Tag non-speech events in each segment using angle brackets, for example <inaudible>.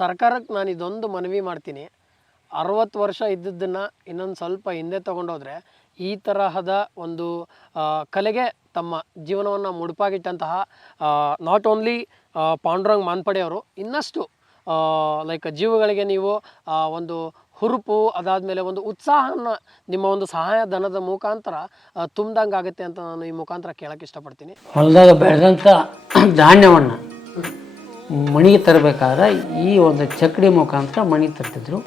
ಸರ್ಕಾರಕ್ಕೆ ನಾನು ಇದೊಂದು ಮನವಿ ಮಾಡ್ತೀನಿ. ಅರವತ್ತು ವರ್ಷ ಇದ್ದದ್ದನ್ನು ಇನ್ನೊಂದು ಸ್ವಲ್ಪ ಹಿಂದೆ ತೊಗೊಂಡೋದ್ರೆ ಈ ತರಹದ ಒಂದು ಕಲೆಗೆ ತಮ್ಮ ಜೀವನವನ್ನು ಮುಡುಪಾಗಿಟ್ಟಂತಹ ನಾಟ್ ಓನ್ಲಿ ಪಾಂಡುರಂಗ್ ಮಾನ್ಪಡೆಯವರು, ಇನ್ನಷ್ಟು ಲೈಕ್ ಜೀವಗಳಿಗೆ ನೀವು ಒಂದು ಹುರುಪು, ಅದಾದಮೇಲೆ ಒಂದು ಉತ್ಸಾಹನ ನಿಮ್ಮ ಒಂದು ಸಹಾಯ ಧನದ ಮುಖಾಂತರ ತುಂಬ್ದಂಗೆ ಆಗುತ್ತೆ ಅಂತ ನಾನು ಈ ಮುಖಾಂತರ ಕೇಳಕ್ಕೆ ಇಷ್ಟಪಡ್ತೀನಿ. ಹೊಲದಾಗ ಬೆಳೆದಂಥ ಧಾನ್ಯವನ್ನು ಮಣಿಗೆ ತರಬೇಕಾದ್ರೆ ಈ ಒಂದು ಚಕ್ಕಡಿ ಮುಖಾಂತರ ಮಣಿ ತರ್ತಿದ್ರು.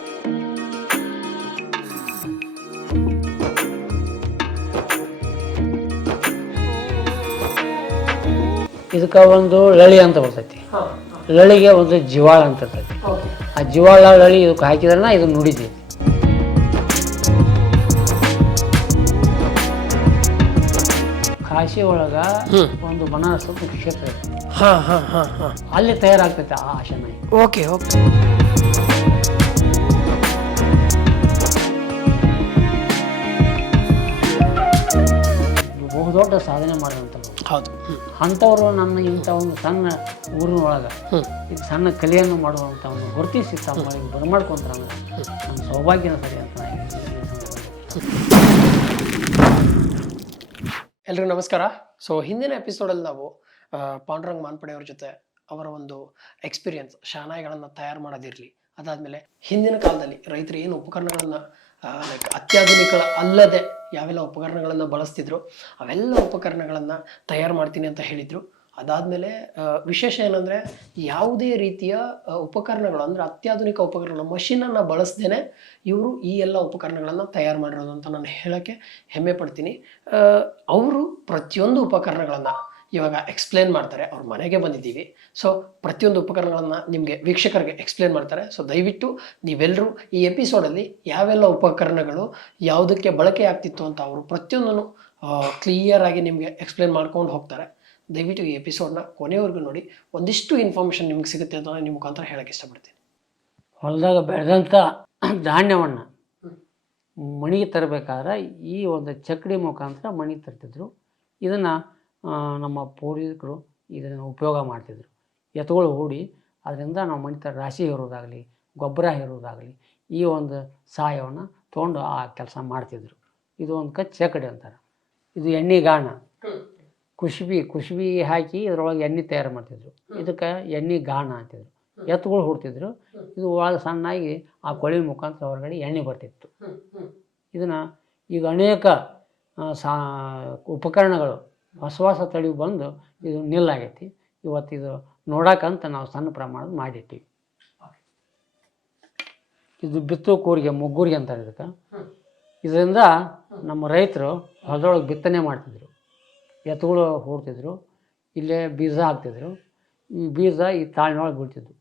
ಇದಕ್ಕೆ ಒಂದು ಲಳಿ ಅಂತ ಬರ್ತೈತಿ. ಲಳಿಗೆ ಒಂದು ಜಿವಾಳ ಅಂತ ಇರ್ತೈತಿ ಆ ಜಿವಾಳ ಲಳಿ ಇದಕ್ಕೆ ಹಾಕಿದ್ರೆ ಇದು ನುಡಿತೈತಿ ಕಾಶಿ ಒಳಗ ಒಂದು ಬನಾರಸ್ ಕ್ಷೇತ್ರ ಐತಿ ಹಾಂ ಹಾಂ ಹಾಂ ಹಾಂ. ಅಲ್ಲಿ ತಯಾರಾಗ್ತೈತೆ ಆ ಆಶನ ಓಕೆ ಓಕೆ. ಬಹುದೊಡ್ಡ ಸಾಧನೆ ಮಾಡಿದಂಥವ್ರು ಹೌದು. ಅಂಥವ್ರು ನನ್ನ ಇಂಥ ಒಂದು ಸಣ್ಣ ಊರಿನ ಒಳಗೆ. ಇದು ಸಣ್ಣ ಕಲೆಯನ್ನು ಮಾಡುವಂಥವನ್ನು ಗುರುತಿಸಿ ತಮ್ಮೊಳಗೆ ಬರಮಾಡ್ಕೊಂತಾರ ನಮ್ಮ ಸೌಭಾಗ್ಯನ ಸರಿ ಅಂತ ಎಲ್ರಿಗೂ ನಮಸ್ಕಾರ. ಸೊ ಹಿಂದಿನ ಎಪಿಸೋಡಲ್ಲಿ ನಾವು ಪಾಂಡುರಂಗ್ ಮಾನ್ಪಡೆಯವ್ರ ಜೊತೆ ಅವರ ಒಂದು ಎಕ್ಸ್ಪೀರಿಯನ್ಸ್ ಶಾನಾಯಿಗಳನ್ನು ತಯಾರು ಮಾಡೋದಿರಲಿ. ಅದಾದಮೇಲೆ ಹಿಂದಿನ ಕಾಲದಲ್ಲಿ ರೈತರು ಏನು ಉಪಕರಣಗಳನ್ನು ಲೈಕ್ ಅತ್ಯಾಧುನಿಕ ಅಲ್ಲದೆ ಯಾವೆಲ್ಲ ಉಪಕರಣಗಳನ್ನು ಬಳಸ್ತಿದ್ರು, ಅವೆಲ್ಲ ಉಪಕರಣಗಳನ್ನು ತಯಾರು ಮಾಡ್ತೀನಿ ಅಂತ ಹೇಳಿದರು. ಅದಾದಮೇಲೆ ವಿಶೇಷ ಏನಂದರೆ ಯಾವುದೇ ರೀತಿಯ ಉಪಕರಣಗಳು ಅಂದರೆ ಅತ್ಯಾಧುನಿಕ ಉಪಕರಣಗಳು ಮಷಿನನ್ನು ಬಳಸ್ದೇನೆ ಇವರು ಈ ಎಲ್ಲ ಉಪಕರಣಗಳನ್ನು ತಯಾರು ಮಾಡಿರೋದು ಅಂತ ನಾನು ಹೇಳೋಕ್ಕೆ ಹೆಮ್ಮೆ ಪಡ್ತೀನಿ. ಅವರು ಪ್ರತಿಯೊಂದು ಉಪಕರಣಗಳನ್ನು ಇವಾಗ ಎಕ್ಸ್ಪ್ಲೇನ್ ಮಾಡ್ತಾರೆ ಅವ್ರ ಮನೆಗೆ ಬಂದಿದ್ದೀವಿ. ಸೊ ಪ್ರತಿಯೊಂದು ಉಪಕರಣಗಳನ್ನು ನಿಮಗೆ ವೀಕ್ಷಕರಿಗೆ ಎಕ್ಸ್ಪ್ಲೇನ್ ಮಾಡ್ತಾರೆ. ಸೊ ದಯವಿಟ್ಟು ನೀವೆಲ್ಲರೂ ಈ ಎಪಿಸೋಡಲ್ಲಿ ಯಾವೆಲ್ಲ ಉಪಕರಣಗಳು ಯಾವುದಕ್ಕೆ ಬಳಕೆ ಆಗ್ತಿತ್ತು ಅಂತ ಅವರು ಪ್ರತಿಯೊಂದನ್ನು ಕ್ಲಿಯರ್ ಆಗಿ ನಿಮಗೆ ಎಕ್ಸ್ಪ್ಲೇನ್ ಮಾಡ್ಕೊಂಡು ಹೋಗ್ತಾರೆ. ದಯವಿಟ್ಟು ಈ ಎಪಿಸೋಡ್ನ ಕೊನೆವರೆಗೂ ನೋಡಿ. ಒಂದಿಷ್ಟು ಇನ್ಫಾರ್ಮೇಷನ್ ನಿಮ್ಗೆ ಸಿಗುತ್ತೆ ಅಂತ ನಾನು ನಿಮ್ಮ ಮುಖಾಂತರ ಹೇಳಕ್ಕೆ ಇಷ್ಟಪಡ್ತೀನಿ. ಹೊಲದಾಗ ಬೆಳೆದಂಥ <clears throat> ಧಾನ್ಯವನ್ನು ಮಣಿಗೆ ತರಬೇಕಾದ್ರೆ ಈ ಒಂದು ಚಕ್ಡಿ ಮುಖಾಂತರ ಮಣಿ ತರ್ತಿದ್ರು. ಇದನ್ನು ನಮ್ಮ ಪೂರ್ವಿಕರು ಇದನ್ನು ಉಪಯೋಗ ಮಾಡ್ತಿದ್ರು. ಎತ್ತುಗಳು ಹೂಡಿ ಅದರಿಂದ ನಾವು ಮನಿತ ರಾಶಿ ಹೇರೋದಾಗಲಿ ಗೊಬ್ಬರ ಹೇರೋದಾಗಲಿ ಈ ಒಂದು ಸಹಾಯವನ್ನು ತೊಗೊಂಡು ಆ ಕೆಲಸ ಮಾಡ್ತಿದ್ರು. ಇದು ಒಂದು ಕ ಚಕ್ಕಡಿ ಅಂತಾರೆ. ಇದು ಎಣ್ಣೆ ಗಾಣ. ಕುಸುಬಿ ಕುಸುಬಿ ಹಾಕಿ ಇದರೊಳಗೆ ಎಣ್ಣೆ ತಯಾರು ಮಾಡ್ತಿದ್ರು. ಇದಕ್ಕೆ ಎಣ್ಣೆ ಗಾಣ ಅಂತಿದ್ರು. ಎತ್ತುಗಳು ಹುಡ್ತಿದ್ರು. ಇದು ಒಳಗೆ ಸಣ್ಣಾಗಿ ಆ ಕೊಳಿ ಮುಖಾಂತರ ಹೊರಗಡೆ ಎಣ್ಣೆ ಬರ್ತಿತ್ತು. ಇದನ್ನು ಈಗ ಅನೇಕ ಸಾ, ಉಪಕರಣಗಳು ಹೊಸ ಹೊಸ ತಳಿ ಬಂದು ಇದು ನಿಲ್ಲಾಗೈತಿ. ಇವತ್ತು ಇದು ನೋಡಕ್ಕಂತ ನಾವು ಸಣ್ಣ ಪ್ರಮಾಣದ ಮಾಡಿಟ್ಟಿವಿ. ಇದು ಬಿತ್ತು ಕೂರಿಗೆ ಮುಗ್ಗೂರಿಗೆ ಅಂತಾರೆ ಇದಕ್ಕೆ. ಇದರಿಂದ ನಮ್ಮ ರೈತರು ಹೊಲದೊಳಗೆ ಬಿತ್ತನೆ ಮಾಡ್ತಿದ್ರು. ಎತ್ತುಗಳು ಹೂಡ್ತಿದ್ರು. ಇಲ್ಲೇ ಬೀಜ ಹಾಕ್ತಿದ್ರು. ಈ ಬೀಜ ಈ ತಾಳಿನೊಳಗೆ ಬಿಡ್ತಿದ್ವು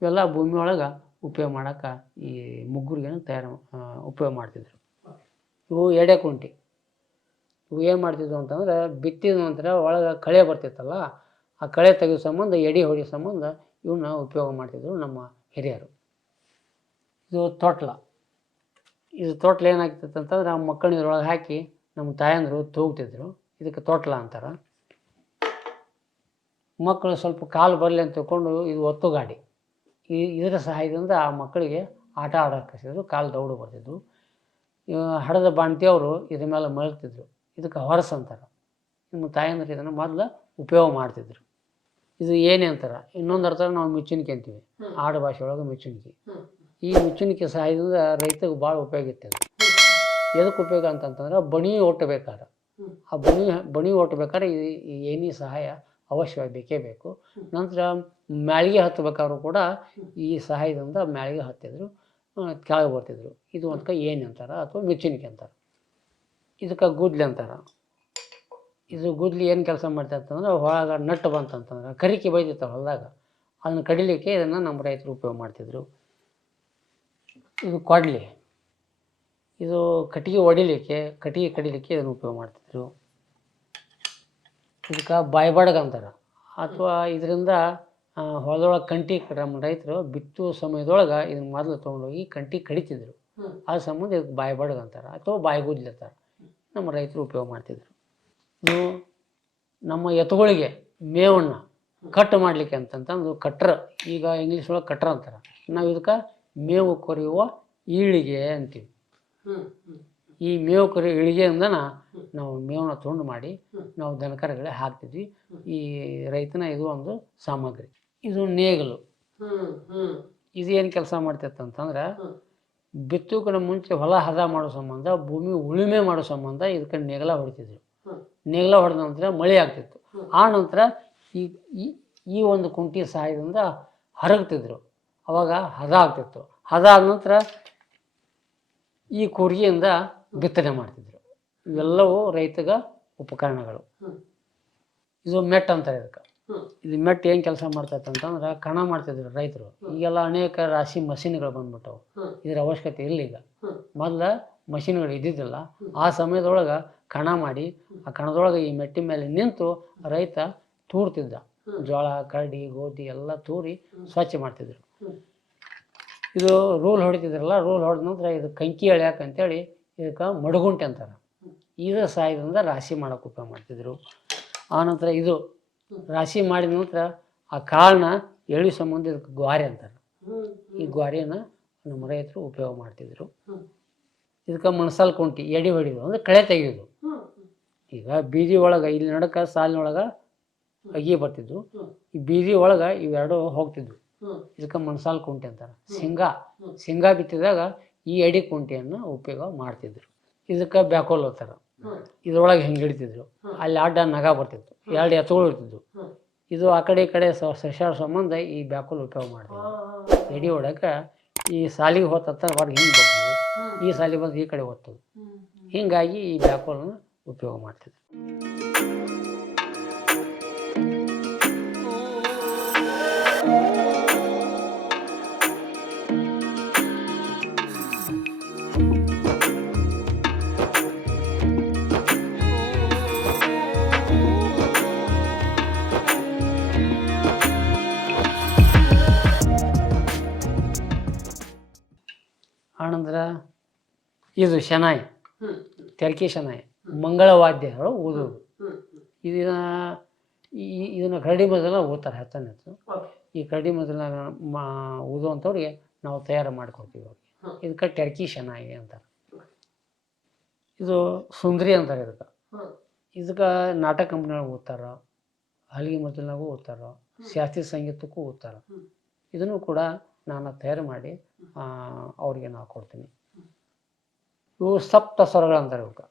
ಇವೆಲ್ಲ ಭೂಮಿಯೊಳಗೆ ಉಪಯೋಗ ಮಾಡೋಕೆ ಈ ಮುಗ್ಗುರಿಗೆ ತಯಾರು ಉಪಯೋಗ ಮಾಡ್ತಿದ್ರು. ಇವು ಎಡೆ ಕುಂಟಿ. ಇವು ಏನು ಮಾಡ್ತಿದ್ವು ಅಂತಂದ್ರೆ ಬಿತ್ತಿದ ನಂತರ ಒಳಗೆ ಕಳೆ ಬರ್ತಿತ್ತಲ್ಲ, ಆ ಕಳೆ ತೆಗೆಯೋ ಸಂಬಂಧ, ಎಡಿ ಹೊಡೆಯೋ ಸಂಬಂಧ ಇವನ್ನ ಉಪಯೋಗ ಮಾಡ್ತಿದ್ರು ನಮ್ಮ ಹಿರಿಯರು. ಇದು ತೊಟ್ಲ. ಇದು ತೊಟ್ಲ ಏನಾಗ್ತಿತ್ತು ಅಂತಂದ್ರೆ ಆ ಮಕ್ಕಳನ್ನ ಇದ್ರೊಳಗೆ ಹಾಕಿ ನಮ್ಮ ತಾಯಂದರು ತೂಗ್ತಿದ್ರು. ಇದಕ್ಕೆ ತೊಟ್ಲ ಅಂತಾರೆ. ಮಕ್ಕಳು ಸ್ವಲ್ಪ ಕಾಲು ಬರಲಿ ಅಂತ ತಿಳ್ಕೊಂಡು ಇದು ಒತ್ತು ಗಾಡಿ ಈ ಇದರ ಸಹಾಯದಿಂದ ಆ ಮಕ್ಕಳಿಗೆ ಆಟ ಆಡೋಕೆ ಕಾಲು ದೌಡು ಬರ್ತಿದ್ವು. ಹಡದ ಬಾಣ್ತಿಯವರು ಇದ್ರ ಮೇಲೆ ಮಲಗ್ತಿದ್ರು. ಇದಕ್ಕೆ ಹೊರಸ್ ಅಂತಾರೆ. ನಿಮ್ಮ ತಾಯಂದ್ರೆ ಇದನ್ನು ಮೊದಲು ಉಪಯೋಗ ಮಾಡ್ತಿದ್ರು. ಇದು ಏನೇ ಅಂತಾರೆ ಇನ್ನೊಂದು ಅರ್ಥ ನಾವು ಮಿಚ್ಚುನಿಕೆ ಅಂತೀವಿ. ಆಡು ಭಾಷೆ ಒಳಗೆ ಮಿಚ್ಚುನಿಕೆ ಈ ಮಿಚ್ಚುನಿಕೆ ಸಹಾಯದಿಂದ ರೈತಗೆ ಭಾಳ ಉಪಯೋಗ ಇತ್ತು ಅದು. ಎದಕ್ಕೆ ಉಪಯೋಗ ಅಂತಂತಂದ್ರೆ ಬಣಿ ಒಟ್ಟಬೇಕಾದ್ರೆ ಆ ಬಣಿ ಬಣಿ ಒಟ್ಟಬೇಕಾದ್ರೆ ಈ ಏನೇ ಸಹಾಯ ಅವಶ್ಯವಾಗಿ ಬೇಕೇ ಬೇಕು. ನಂತರ ಮ್ಯಾಳಿಗೆ ಹತ್ತಬೇಕಾದ್ರೂ ಕೂಡ ಈ ಸಹಾಯದಿಂದ ಮ್ಯಾಳಿಗೆ ಹತ್ತಿದ್ರು ಕೆಳಗೆ ಬರ್ತಿದ್ರು. ಇದು ಒಂದು ಏನು ಅಂತಾರೆ ಅಥವಾ ಮಿಚ್ಚುನಿಕೆ ಅಂತಾರೆ. ಇದಕ್ಕೆ ಗುದ್ಲಿ ಅಂತಾರೆ. ಇದು ಗುದ್ಲಿ ಏನು ಕೆಲಸ ಮಾಡ್ತಾ ಅಂತಂದ್ರೆ ಒಳಗೆ ನಟ್ಟು ಬಂತಂತಂದ್ರೆ ಕರಿಕೆ ಬೈದಿತ್ತು ಹೊಲದಾಗ. ಅದನ್ನು ಕಡಿಲಿಕ್ಕೆ ಇದನ್ನು ನಮ್ಮ ರೈತರು ಉಪಯೋಗ ಮಾಡ್ತಿದ್ರು. ಇದು ಕೊಡ್ಲಿ. ಇದು ಕಟ್ಟಿಗೆ ಹೊಡಿಲಿಕ್ಕೆ ಕಟ್ಟಿಗೆ ಕಡಿಲಿಕ್ಕೆ ಇದನ್ನು ಉಪಯೋಗ ಮಾಡ್ತಿದ್ರು. ಇದಕ್ಕೆ ಬಾಯ್ಬಡಗ ಅಂತಾರೆ. ಅಥವಾ ಇದರಿಂದ ಹೊಲದೊಳಗೆ ಕಂಟಿ ನಮ್ಮ ರೈತರು ಬಿತ್ತು ಸಮಯದೊಳಗೆ ಇದನ್ನ ಮೊದಲು ತೊಗೊಂಡೋಗಿ ಕಂಟಿ ಕಡಿತಿದ್ರು. ಆ ಸಂಬಂಧ ಇದಕ್ಕೆ ಬಾಯ್ಬಡಗ ಅಂತಾರೆ. ಅಥವಾ ಬಾಯ್ಗುದ್ಲಿ ಅಂತಾರೆ. ನಮ್ಮ ರೈತರು ಉಪಯೋಗ ಮಾಡ್ತಿದ್ರು. ಇದು ನಮ್ಮ ಎತ್ತುಗಳಿಗೆ ಮೇವನ್ನು ಕಟ್ ಮಾಡ್ಲಿಕ್ಕೆ ಅಂತಂತಂದು ಕಟ್ರ ಈಗ ಇಂಗ್ಲೀಷ್ ಒಳಗೆ ಕಟ್ರ ಅಂತಾರೆ. ನಾವು ಇದಕ್ಕೆ ಮೇವು ಕೊರೆಯುವ ಈಳಿಗೆ ಅಂತೀವಿ. ಈ ಮೇವು ಕೊರೆಯೋ ಇಳಿಗೆಯಿಂದ ನಾವು ಮೇವನ್ನ ತುಂಡು ಮಾಡಿ ನಾವು ದನಕರಗಳೇ ಹಾಕ್ತಿದ್ವಿ. ಈ ರೈತನ ಇದು ಒಂದು ಸಾಮಗ್ರಿ. ಇದು ನೇಗಲು. ಇದು ಏನು ಕೆಲಸ ಮಾಡ್ತಿತ್ತು ಅಂತಂದ್ರೆ ಬಿತ್ತುಕಿನ ಮುಂಚೆ ಹೊಲ ಹದ ಮಾಡೋ ಸಂಬಂಧ ಭೂಮಿ ಉಳುಮೆ ಮಾಡೋ ಸಂಬಂಧ ಇದಕ್ಕೆ ನೇಗಲ ಹೊಡಿತಿದ್ರು. ನೇಗಲ ಹೊಡೆದ ನಂತರ ಮಳೆ ಆಗ್ತಿತ್ತು. ಆ ನಂತರ ಈ ಈ ಈ ಒಂದು ಕುಂಟಿ ಸಹಾಯದಿಂದ ಹರಗ್ತಿದ್ರು. ಅವಾಗ ಹದ ಆಗ್ತಿತ್ತು. ಹದ ಆದ ನಂತರ ಈ ಕೂರಿಗೆಯಿಂದ ಬಿತ್ತನೆ ಮಾಡ್ತಿದ್ರು. ಇವೆಲ್ಲವೂ ರೈತಗ ಉಪಕರಣಗಳು. ಇದು ಮೆಟ್ ಅಂತಾರೆ ಇದಕ್ಕೆ. ಇದು ಮೆಟ್ಟಿ ಏನು ಕೆಲಸ ಮಾಡ್ತೈತೆ ಅಂತಂದ್ರೆ ಕಣ ಮಾಡ್ತಿದ್ರು ರೈತರು. ಈಗೆಲ್ಲ ಅನೇಕ ರಾಶಿ ಮಷಿನ್ಗಳು ಬಂದ್ಬಿಟ್ಟವು. ಇದ್ರ ಅವಶ್ಯಕತೆ ಇಲ್ಲ ಈಗ ಮೊದಲ ಮಷಿನ್ಗಳು ಇದ್ದಿದ್ದಿಲ್ಲ. ಆ ಸಮಯದೊಳಗೆ ಕಣ ಮಾಡಿ ಆ ಕಣದೊಳಗೆ ಈ ಮೆಟ್ಟಿ ಮೇಲೆ ನಿಂತು ರೈತ ತೂರ್ತಿದ್ದ. ಜೋಳ ಕರಡಿ ಗೋಧಿ ಎಲ್ಲ ತೂರಿ ಸ್ವಚ್ಛ ಮಾಡ್ತಿದ್ರು. ಇದು ರೂಲ್ ಹೊಡಿತಿದ್ರಲ್ಲ ರೂಲ್ ಹೊಡೆದ ನಂತರ ಇದು ಕಂಕಿ ಎಳ್ಯಾಕ ಅಂತೇಳಿ ಇದಕ್ಕೆ ಮಡಗುಂಟೆ ಅಂತಾರೆ. ಇದರ ಸಹಾಯದಿಂದ ರಾಶಿ ಮಾಡೋಕೆ ಉಪಯೋಗ ಮಾಡ್ತಿದ್ರು. ಆನಂತರ ಇದು ರಾಶಿ ಮಾಡಿದ ನಂತರ ಆ ಕಾಳನ್ನ ಎಳಿ ಸಂಬಂಧ ಇದಕ್ಕೆ ಗ್ವಾರಿ ಅಂತಾರೆ. ಈ ಗ್ವಾರಿಯನ್ನು ನಮ್ಮ ರೈತರು ಉಪಯೋಗ ಮಾಡ್ತಿದ್ರು. ಇದಕ್ಕೆ ಮಣಸಾಲ್ ಕುಂಟಿ ಎಡಿ ಹೊಡಿಯೋದು ಅಂದ್ರೆ ಕಳೆ ತೆಗೆಯೋದು. ಈಗ ಬೀದಿ ಒಳಗೆ ಇಲ್ಲಿ ನಡಕ ಸಾಲಿನೊಳಗೆ ಅಗಿ ಬರ್ತಿದ್ವು. ಈ ಬೀದಿ ಒಳಗೆ ಇವೆರಡು ಹೋಗ್ತಿದ್ವು. ಇದಕ್ಕೆ ಮಣಸಾಲ್ ಕುಂಟೆ ಅಂತಾರೆ. ಶೇಂಗಾ ಶೇಂಗಾ ಬಿತ್ತಿದಾಗ ಈ ಎಡಿ ಕುಂಟೆಯನ್ನು ಉಪಯೋಗ ಮಾಡ್ತಿದ್ರು. ಇದಕ್ಕೆ ಬ್ಯಾಕೋಲ್ ಅಂತಾರೆ. ಇದ್ರೊಳಗೆ ಹಿಂಗೆ ಹಿಡಿತಿದ್ರು ಅಲ್ಲಿ ಅಡ್ಡ ನಗ ಬರ್ತಿತ್ತು. ಎರಡು ಎತ್ತುಗಳು ಇರ್ತಿದ್ವು ಇದು ಆ ಕಡೆ ಈ ಕಡೆ ಸ- ಸಸ್ಯಾರ ಸಂಬಂಧ ಈ ಬ್ಯಾಕೋಲ್ ಉಪಯೋಗ ಮಾಡ್ತೀವಿ ಎಡಿ ಹೊಡಕ್ಕೆ ಈ ಸಾಲಿಗೆ ಹೋತ ಹೊರಗೆ ಹಿಂಗೆ ಬರ್ತದೆ ಈ ಸಾಲಿಗೆ ಬಂದು ಈ ಕಡೆ ಓದ್ತದೆ ಹೀಗಾಗಿ ಈ ಬ್ಯಾಕುಲನ್ನು ಉಪಯೋಗ ಮಾಡ್ತಿದ್ರು ಆನಂತರ ಇದು ಶನಾಯಿ ತೆರಕಿ ಶನಾಯಿ ಮಂಗಳವಾದ್ಯಗಳು ಓದೋದು ಇದನ್ನ ಈ- ಇದನ್ನ ಕರಡಿ ಮೊದಲ ಓದ್ತಾರೆ ಹತ್ತನೇ ಹತ್ತು. ಈ ಕರಡಿ ಮೊದಲ ಮಾ ಓದುವಂಥವ್ರಿಗೆ ನಾವು ತಯಾರು ಮಾಡ್ಕೊಡ್ತೀವಿ ಅವ್ರಿಗೆ. ಇದಕ್ಕೆ ಟೆರ್ಕಿ ಶನಾಯಿ ಅಂತಾರೆ. ಇದು ಸುಂದ್ರಿ ಅಂತಾರೆ ಇದಕ್ಕೆ. ಇದಕ್ಕೆ ನಾಟಕ ಕಂಪ್ನಿಯೊಳಗೆ ಓದ್ತಾರ ಹಲಿಗೆ ಮೊದಲಿನಾಗೂ ಓದ್ತಾರ ಶಾಸ್ತ್ರೀಯ ಸಂಗೀತಕ್ಕೂ ಓದ್ತಾರ. ಇದನ್ನು ಕೂಡ ನಾನು ತಯಾರು ಮಾಡಿ ಅವರಿಗೆ ನಾವು ಕೊಡ್ತೀನಿ. ಇವು ಸಪ್ತ ಸ್ವರಗಳಂತಾರೆ ಇವಕ್ಕೆ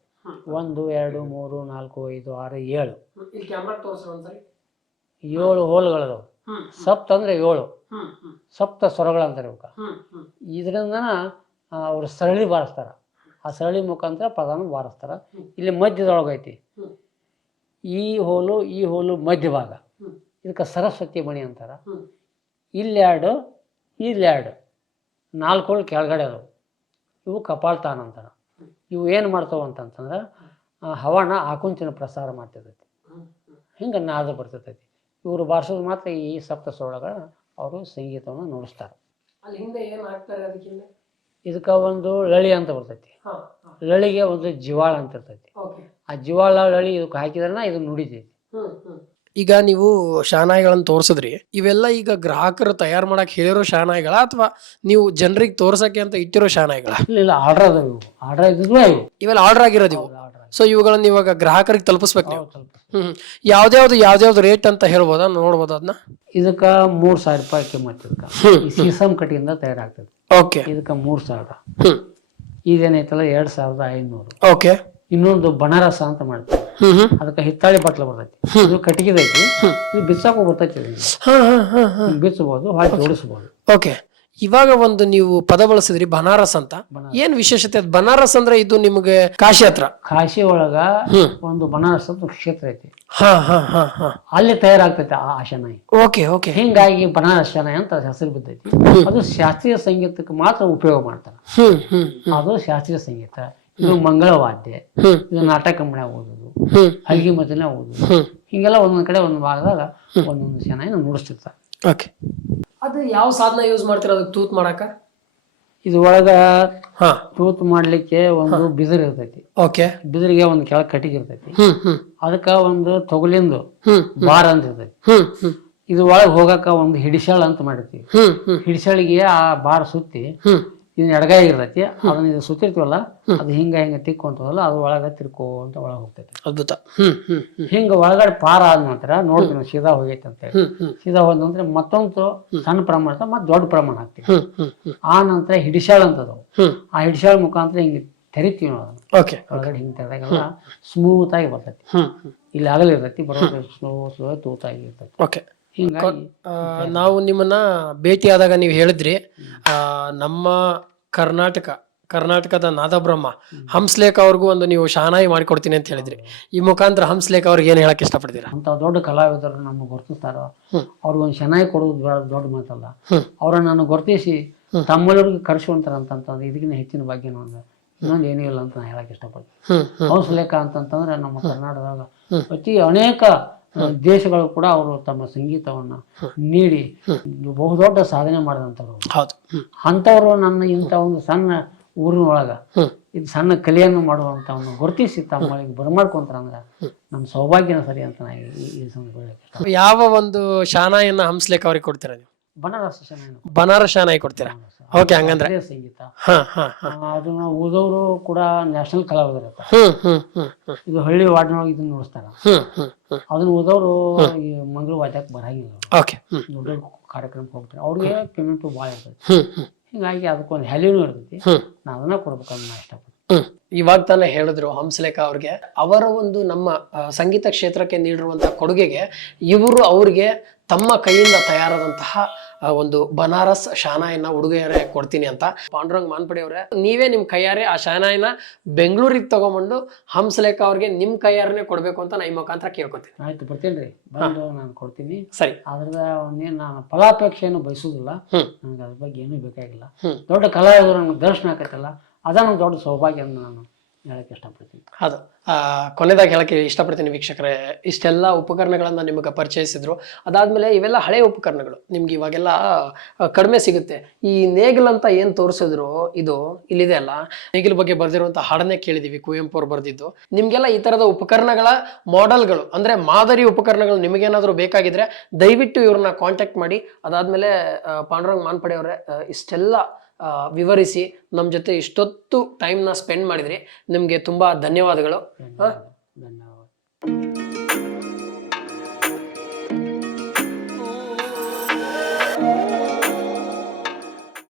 ಒಂದು ಎರಡು ಮೂರು ನಾಲ್ಕು ಐದು ಆರು ಏಳು. ಏಳು ಹೋಲ್ಗಳದವು. ಸಪ್ತ ಅಂದ್ರೆ ಏಳು. ಸಪ್ತ ಸ್ವರಗಳಂತಾರೆ ಇವಕ್ಕೆ ಇದರಿಂದ ಅವರು ಸರಳಿ ಬಾರಿಸ್ತಾರ. ಆ ಸರಳಿ ಮುಖಾಂತರ ಪ್ರಧಾನ ಬಾರಿಸ್ತಾರ. ಇಲ್ಲಿ ಮಧ್ಯದೊಳಗೈತಿ. ಈ ಹೋಲು ಈ ಹೋಲು ಮಧ್ಯಭಾಗ. ಭಾಗ ಇದಕ್ಕೆ ಸರಸ್ವತಿ ಮಣಿ ಅಂತಾರ. ಇಲ್ಲಿ ಇಲ್ಲೆರಡು ಇಲ್ಲೆರಡು ನಾಲ್ಕು ಹೋಳು ಕೆಳಗಡೆ ಅದು ಇವು ಕಪಾಳ್ತಾನ ಅಂತಾರೆ. ಇವು ಏನು ಮಾಡ್ತಾವ ಅಂತಂತಂದ್ರೆ ಹವಾನ ಆಕುಂಚಿನ ಪ್ರಸಾರ ಮಾಡ್ತಿರ್ತೈತಿ. ಹಿಂಗೆ ನಾದ ಬರ್ತಿರ್ತೈತಿ ಇವರು ಬಾರಿಸೋದು ಮಾತ್ರ ಈ ಸಪ್ತ ಸೋಳಗಳ ಅವರು ಸಂಗೀತವನ್ನು ನುಡಿಸ್ತಾರೆ. ಇದಕ್ಕೆ ಒಂದು ಲಳಿ ಅಂತ ಬರ್ತೈತಿ. ಲಳಿಗೆ ಒಂದು ಜಿವಾಳ ಅಂತ ಇರ್ತೈತಿ ಆ ಜಿವಾಳ ಲಳಿ ಇದಕ್ಕೆ ಹಾಕಿದ್ರೆ ಇದು ನುಡಿತೈತಿ. ಈಗ ನೀವು ಶಾನಾಯಿಗಳನ್ನು ತೋರಿಸಿದ್ರಿ ಇವೆಲ್ಲ ಈಗ ಗ್ರಾಹಕರು ತಯಾರು ಮಾಡಕ್ ಹೇಳಿರೋ ಶಾನಾಯಿಗಳ ಅಥವಾ ನೀವು ಜನರಿಗೆ ತೋರ್ಸಕ್ಕೆ ಅಂತ ಇಟ್ಟಿರೋ ಶಾನಾಯಿಗಳ? ಇಲ್ಲ ಇಲ್ಲ ಆರ್ಡರ್ ಅದಾವ ಇವು. ಆರ್ಡರ್ ಇದ್ದಿದ್ವು ಇವು. ಇವೆಲ್ಲ ಆರ್ಡರ್ ಆಗಿರೋದು ಇವು? ಆರ್ಡರ್ ಸೊ ಇವುಗಳನ್ನ ಇವಾಗ ಗ್ರಾಹಕರಿಗೆ ತಲುಪಿಸ್ಬೇಕು ನೀವು? ಹ್ಮ್ ಯಾವ್ದ್ಯಾವ್ದು ಯಾವ್ದ್ಯಾವ್ದು ರೇಟ್ ಅಂತ ಹೇಳ್ಬೋದ? ನೋಡ್ಬೋದ ಅದನ್ನ ಇದಕ್ಕೆ ಮೂರು ಸಾವಿರ ರೂಪಾಯಿ ಕಿಮ್ಮತ್ ಇದಕ್ಕೆ. ಈ ಸೀಸಮ್ ಕಟ್ಟಿಯಿಂದ ತಯಾರಾಗ್ತದೆ. ಓಕೆ ಇದಕ್ಕೆ ಮೂರು ಸಾವಿರ. ಹ್ಮ್. ಇದೇನೈತಲ್ಲ ಎರಡು ಸಾವಿರದ ಐನೂರು. ಓಕೆ ಇನ್ನೊಂದು ಬನಾರಸ ಅಂತ ಹ್ಮ್ ಅದಕ್ಕೆ ಹಿತ್ತಾಳೆ ಬಟ್ಲ ಬರ್ತೈತಿ. ಇದು ಕಟ್ಟಿಗೆದೈತಿ ಇದು ಬಿಸಾಕು ಬರ್ತೈತಿ ಬಿಸಬಹುದು ಹಾ ಹಾ ಹಾ ಹಾ. ಬಿಚ್ಚಬಹುದು ಹೊಳೆ ಜೋಡಿಸ್ಬೋದು. ಓಕೆ ಇವಾಗ ಒಂದು ನೀವು ಪದ ಬಳಸಿದ್ರಿ ಬನಾರಸ್ ಅಂತ. ಏನ್ ವಿಶೇಷತೆ ಅದು? ಬನಾರಸ್ ಅಂದ್ರೆ ಇದು ನಿಮಗೆ ಕಾಶಿ ಹತ್ರ ಕಾಶಿ ಒಳಗ. ಒಂದು ಬನಾರಸ್ ಅಂತ ಕ್ಷೇತ್ರ ಐತಿ. ಹಾ ಹಾ ಹಾ ಹಾ. ಅಲ್ಲಿ ತಯಾರಾಗ್ತೈತಿ ಆ ಶನಾಯಿ ಓಕೆ ಓಕೆ ಹಿಂಗಾಗಿ ಬನಾರಸ್ ಶನಾಯಿ ಅಂತ ಹೆಸರು ಬಿದ್ದೈತಿ. ಅದು ಶಾಸ್ತ್ರೀಯ ಸಂಗೀತಕ್ಕೆ ಮಾತ್ರ ಉಪಯೋಗ ಮಾಡ್ತಾರೆ. ಅದು ಶಾಸ್ತ್ರೀಯ ಸಂಗೀತ. ಇದು ಮಂಗಳವಾದ್ಯ. ವಾದ್ಯ ಇದು ನಾಟಕ ಕಂಬಳ ಓದೋದು. ಅಲ್ಲಿಗೆ ಹಲ್ಗಿ ಓದುದು. ಹಿಂಗೆಲ್ಲ ಒಂದೊಂದ್ ಕಡೆ ಒಂದ್ ಭಾಗದಾಗ ಒಂದೊಂದು ಶನಾಯಿ ನುಡಿಸ್ತಿರ್ತಾರೆ. ಓಕೆ. ಅದು ಯಾವ ಸಾಧನ ಯೂಸ್ ಮಾಡ್ತೀರ ಅದಕ್ಕೆ ತೂತ್ ಮಾಡಾಕ? ಇದು ಒಳಗ ತೂತ್ ತೂತು ಮಾಡ್ಲಿಕ್ಕೆ ಒಂದು ಬಿದಿರು ಇರ್ತೈತಿ. ಓಕೆ. ಬಿದಿರಿಗೆ ಒಂದು ಕೆಳ ಕಟ್ಟಿಗೆ ಇರ್ತೈತಿ. ಅದಕ್ಕ ಒಂದು ತೊಗಲಿಂದು ಬಾರ್ ಅಂತ ಇರ್ತೈತಿ. ಇದು ಒಳಗೆ ಹೋಗಾಕ ಒಂದು ಹಿಡಿಸಳ ಅಂತ ಮಾಡಿರ್ತೀವಿ. ಹ್ಮ್ ಆ ಬಾರ್ ಸುತ್ತಿ ಇದನ್ನ ಎಡಗಾಯ ಇರ್ತೈತಿ ಅದನ್ನ ಇದು ಸುತ್ತಿರ್ತೀವಲ್ಲ ಅದು ಹಿಂಗ ಹಿಂಗ ತಿಕ್ಕೊಂತದಲ್ಲ ಅದು ಒಳಗಡೆ ತಿರ್ಕೋ ಅಂತ ಒಳಗ ಹೋಗ್ತೈತಿ. ಅದ್ಭುತ. ಹಿಂಗ ಒಳಗಡೆ ಪಾರ ಆದ ನಂತರ ನೋಡ್ತೀನಿ ಸೀದಾ ಹೋಗೈತಿ ಅಂತ ಹೇಳಿ. ಸೀದಾ ಹೋದ ನಂತರ ಮತ್ತೊಂದು ಸಣ್ಣ ಪ್ರಮಾಣ ಮತ್ತೆ ದೊಡ್ಡ ಪ್ರಮಾಣ ಹಾಕ್ತೀವಿ ಆ ನಂತರ ಹಿಡಿಶಾಳ ಅಂತದವು ಆ ಹಿಡಿಶಾಳ ಮುಖಾಂತರ ಹಿಂಗ ತೆರಿತೀವಿ ನಾವು ಒಳಗಡೆ ಹಿಂಗ ತೆರೆದಾಗೆಲ್ಲ ಸ್ಮೂತ್ ಆಗಿ ಬರ್ತೈತಿ. ಇಲ್ಲಿ ಆಗಲಿರ್ತೈತಿ ಬರೋದು ಸ್ಲೋ ಸ್ಲೋ ತೂತಾಗಿ ಇರ್ತೈತಿ. ಓಕೆ. ಹಿಂಗಾಗಿ ನಾವು ನಿಮ್ಮನ್ನ ಭೇಟಿಯಾದಾಗ ನೀವು ಹೇಳಿದ್ರಿ ಆ, ನಮ್ಮ ಕರ್ನಾಟಕ ಕರ್ನಾಟಕದ ನಾದಬ್ರಹ್ಮ ಹಂಸ್ಲೇಖ ಅವ್ರಿಗೂ ಒಂದು ನೀವು ಶಹನಾಯಿ ಮಾಡಿಕೊಡ್ತೀನಿ ಅಂತ ಹೇಳಿದ್ರಿ. ಈ ಮುಖಾಂತರ ಹಂಸ್ಲೇಖ ಅವ್ರಿಗೆ ಏನ್ ಹೇಳಕ್ ಇಷ್ಟಪಡ್ತೀರಾ? ಅಂತ ದೊಡ್ಡ ಕಲಾವಿದರು ನಮ್ಮ ಗುರುತಿಸ್ತಾರ. ಅವ್ರಿಗೊಂದು ಶನಾಯಿ ಕೊಡೋದು ದೊಡ್ಡ- ದೊಡ್ಡ ಮಾತಲ್ಲ. ಅವ್ರನ್ನ ನಾನು ಗುರುತಿಸಿ ತಮ್ಮಲ್ಲವ್ರಿಗೆ ಕರ್ಸುವಂತಾರ ಅಂತಂತಂದ್ರೆ ಇದಕ್ಕಿಂತ ಹೆಚ್ಚಿನ ಬಗ್ಗೆ ಒಂದು ಇನ್ನೊಂದು ಏನೂ ಇಲ್ಲ ಅಂತ ನಾನು ಹೇಳಕ್ ಇಷ್ಟಪಡ್ತೀನಿ. ಹಂಸಲೇಖ ಅಂತಂತಂದ್ರೆ ನಮ್ಮ ಕರ್ನಾಟಕದಾಗ ಅತಿ ಅನೇಕ ದೇಶಗಳು ಕೂಡ ಅವರು ತಮ್ಮ ಸಂಗೀತವನ್ನ ನೀಡಿ ಬಹುದೊಡ್ಡ ಸಾಧನೆ ಮಾಡಿದಂಥವ್ರು ಅಂಥವ್ರು ನನ್ನ ಇಂಥ ಒಂದು ಸಣ್ಣ ಊರಿನೊಳಗ ಇದು ಸಣ್ಣ ಕಲೆಯನ್ನು ಮಾಡುವಂಥವನ್ನು ಗುರುತಿಸಿ ತಮ್ಮಳಿಗೆ ಬರಮಾಡ್ಕೊಂತಾರಂದ್ರೆ ನಮ್ಮ ಸೌಭಾಗ್ಯನ ಸರಿ ಅಂತ ನಾ ಈ- ಈ ಸಂದರ್ಭದಲ್ಲಿ ಯಾವ ಒಂದು ಶಾನಾಯನ್ನ ಹಂಸ್ಲೇಖ ಅವ್ರಿಗೆ ಕೊಡ್ತೀರಾ ನೀವು? ಬನಾರಸ್ ಶಾನಾಯಿ ಕೊಡ್ತೀರಾ. ಓಕೆ ಹಂಗಂದ್ರೆ? ಶಾಸ್ತ್ರೀಯ ಸಂಗೀತ. ಹಾ ಹಾ ಹಾ. ಆ, ಅದನ್ನ ಓದೋರು ಕೂಡ ನ್ಯಾಷನಲ್ ಕಲಾವಿದರು ಇರ್ತಾರೆ ಹ್ಮ್ ಹ್ಮ್ ಹ್ಮ್ ಹ್ಮ್. ಇದು ಹಳ್ಳಿ ವಾರ್ಡ್ನೊಳಗೆ ಇದನ್ನ ನೋಡಿಸ್ತಾರ. ಹ್ಮ್ ಹ್ಮ್ ಹ್ಮ್. ಅದನ್ನ ಓದೋರು ಈ ಮಂಗಳ ವಾದ್ಯಕ್ಕೆ ಬರಂಗಿಲ್ಲ ಅವ್ರು. Okay hmm. ದೊಡ್ಡ ದೊಡ್ಡ ಕಾರ್ಯಕ್ರಮಕ್ಕೆ ಹೋಗ್ತಾರೆ. ಅವ್ರಿಗೆ ಪೇಮೆಂಟು ಭಾಳ ಇರ್ತೈತಿ ಹ್ಮ್ ಹ್ಮ್. ಹಿಂಗಾಗಿ ಅದಕ್ಕೊಂದು ವ್ಯಾಲ್ಯೂನು ಇರ್ತೈತಿ ಹ್ಮ್. ನಾ ಅದನ್ನ ಕೊಡ್ಬೇಕಂತ ನಾ ಇಷ್ಟಪಡ್ತೀನಿ. ಹ್ಮ್. ಇವಾಗ ತಾನೇ ಹೇಳಿದ್ರು ಹಂಸಲೇಖ ಅವ್ರಿಗೆ. ಅವರ ಒಂದು ನಮ್ಮ ಸಂಗೀತ ಕ್ಷೇತ್ರಕ್ಕೆ ನೀಡಿರುವಂತಹ ಕೊಡುಗೆಗೆ ಇವರು ಅವ್ರಿಗೆ ತಮ್ಮ ಕೈಯಿಂದ ತಯಾರಾದಂತಹ ಒಂದು ಬನಾರಸ್ ಶಾನಾಯಿನ ಉಡುಗೆಯರೇ ಕೊಡ್ತೀನಿ ಅಂತ. ಪಾಂಡುರಂಗ್ ಮಾನ್ಪಡಿ ಅವರೇ ನೀವೇ ನಿಮ್ ಕೈಯಾರೆ ಆ ಶಾನಾಯಿನ ಬೆಂಗಳೂರಿಗೆ ತಗೊಂಬಂದು ಹಂಸಲೇಖ ಅವ್ರಿಗೆ ನಿಮ್ ಕೈಯಾರನೆ ಕೊಡ್ಬೇಕು ಅಂತ ನಾ ಈ ಮುಖಾಂತರ ಕೇಳ್ಕೊತೀನಿ. ಆಯ್ತು ಬರ್ತೀನಿ ರೀ. ಬಂದು ನಾನು ಕೊಡ್ತೀನಿ. ಸರಿ. ಅದ್ರದ ಒಂದೇನು ನಾನು ಫಲಾಪೇಕ್ಷೆ ಬಯಸೋದಿಲ್ಲ. ಹ್ಮ್. ನನಗೆ ಅದ್ರ ಬಗ್ಗೆ ಏನೂ ಬೇಕಾಗಿಲ್ಲ. ದೊಡ್ಡ ಕಲಾವಿದರು ನನಗೆ ದರ್ಶನ ಆಕತ್ತಲ್ಲ ಅದ ದೊಡ್ಡ ಸೌಭಾಗ್ಯ ಅಂತ ನಾನು ಹೇಳಕ್ಕೆ ಇಷ್ಟಪಡ್ತೀನಿ. ಆ, ಕೊನೆದಾಗಿ ಹೇಳಕ್ಕೆ ಇಷ್ಟಪಡ್ತೀನಿ ವೀಕ್ಷಕರೇ ಇಷ್ಟೆಲ್ಲ ಉಪಕರಣಗಳನ್ನು ನಿಮಗೆ ಪರಿಚಯಿಸಿದ್ರು. ಅದಾದಮೇಲೆ ಇವೆಲ್ಲ ಹಳೆ ಉಪಕರಣಗಳು. ನಿಮ್ಗೆ ಇವಾಗೆಲ್ಲ ಕಡಿಮೆ ಸಿಗುತ್ತೆ. ಈ ನೇಗಿಲ್ ಅಂತ ಏನು ತೋರಿಸಿದ್ರು ಇದು ಇಲ್ಲಿದೆ ಅಲ್ಲ ನೇಗಿಲ್ ಬಗ್ಗೆ ಬರೆದಿರುವಂಥ ಹಾಡನ್ನೇ ಕೇಳಿದೀವಿ ಕುವೆಂಪು ಅವ್ರು ಬರ್ದಿದ್ದು. ನಿಮಗೆಲ್ಲ ಈ ತರದ ಉಪಕರಣಗಳ ಮಾಡೆಲ್ಗಳು ಅಂದ್ರೆ ಮಾದರಿ ಉಪಕರಣಗಳು ನಿಮಗೇನಾದರೂ ಬೇಕಾಗಿದ್ರೆ ದಯವಿಟ್ಟು ಇವ್ರನ್ನ ಕಾಂಟ್ಯಾಕ್ಟ್ ಮಾಡಿ. ಅದಾದಮೇಲೆ ಪಾಂಡುರಂಗ್ ಮಾನ್ಪಡೆ ಅವರೇ ಇಷ್ಟೆಲ್ಲ ವಿವರಿಸಿ ನಮ್ಮ ಜೊತೆ ಇಷ್ಟೊತ್ತು ಟೈಮ್ನ ಸ್ಪೆಂಡ್ ಮಾಡಿದ್ರಿ. ನಿಮಗೆ ತುಂಬ ಧನ್ಯವಾದಗಳು. ಹಾಂ? ಧನ್ಯವಾದ